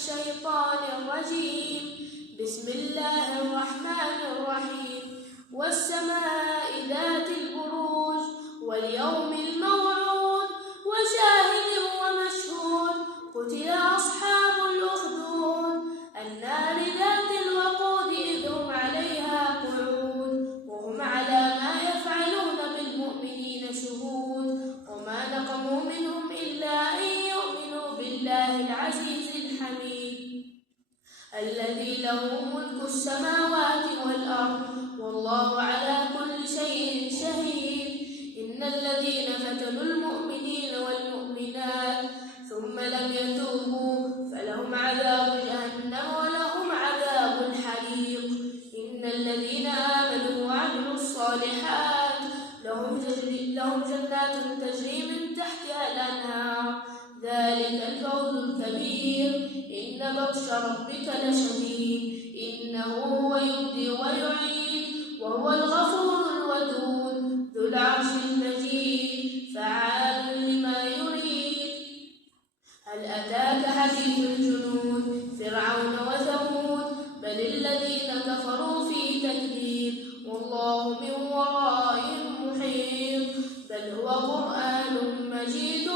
الشيطان الرجيم. بسم الله الرحمن الرحيم. والسماء ذات البروج واليوم الموعود وشاهد ومشهود. قتل أصحاب الأخدود النار ذات الوقود إذ هم عليها قعود وهم على ما يفعلون بالمؤمنين شهود. وما نقموا منهم إلا أن يؤمنوا بالله العزيز الحميد الذي له ملك السماوات والأرض والله على كل شيء شهيد. إن الذين فتنوا المؤمنين والمؤمنات ثم لم يتوبوا فلهم عذاب جهنم ولهم عذاب الحريق. إن الذين آمنوا وعملوا الصالحات لهم جنات تجري من تحتها الأنهار ذلك الفوز الكبير. إن بطش ربك لشديد إنه هو يبدئ ويعيد وهو الغفور الودود ذو العرش المجيد فعال لما يريد. هل أتاك حديث الجنود فرعون وثمود بل الذين كفروا في تكذيب والله من ورائهم محيط. بل هو قرآن مجيد